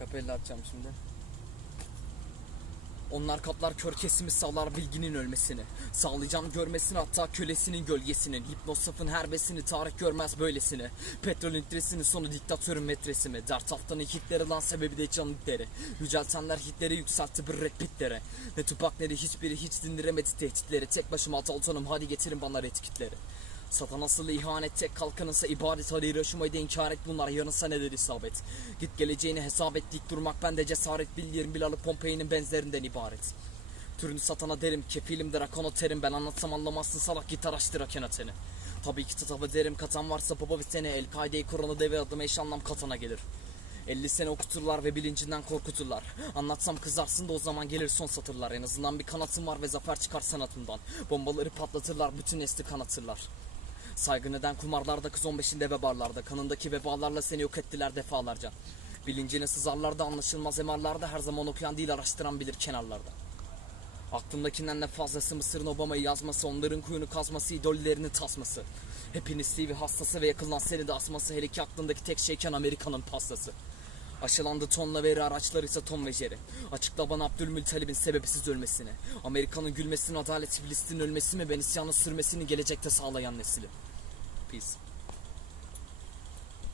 Kapelli atacağım şimdi. Onlar kaplar kör kesimi sağlar bilginin ölmesini. Sağlayacağım görmesini hatta kölesinin gölgesinin Hipnosafın herbesini tarih görmez böylesini Petrol intresinin sonu diktatörün metresi mi? Dert haftanın hitleri lan sebebi de can hitleri. Yüceltenler hitleri yükseltti bir red pitlere. Ne tupak ne de hiçbiri hiç dindiremedi tehditleri. Tek başıma alt altanım hadi getirin bana red kitleri Satan asılı ihanet kalkanınsa ibadet hadi Hiroşima'yı da inkar et bunlar. Yanınsa nedir isabet. Git geleceğini hesap et dik durmak. Bende cesaret bil 21 Pompei'nin benzerinden ibaret. Türünü satana derim kefilim drakono terim ben anlatsam anlamazsın salak git araştır akenateni Tabii ki tatava derim katan varsa baba bir sene el kaideyi kuranı deve adıma eş anlam katana gelir. 50 sene okuturlar ve bilincinden korkuturlar. Anlatsam kızarsın da o zaman gelir son satırlar. En azından bir kanatım var ve zafer çıkar sanatımdan. Bombaları patlatırlar bütün nesli kanatırlar Saygı neden kumarlarda kız 15'inde ve barlarda Kanındaki vebalarla seni yok ettiler defalarca. Bilincine sızarlarda anlaşılmaz emarlarda Her zaman okuyan değil araştıran bilir kenarlarda. Aklımdakinden ne fazlası Mısır'ın Obama'yı yazması Onların kuyunu kazması idollerini tasması. Hepiniz TV hastası ve yakından seni de asması Hele ki aklındaki tek şeyken Amerika'nın pastası. Aşılandı tonla veri araçları ise ton ve jeri Açıkla bana Abdülmültalib'in sebepsiz ölmesini Amerika'nın gülmesini adalet Filistin'in ölmesi mi Ben isyanı sürmesini gelecekte sağlayan nesili Peace.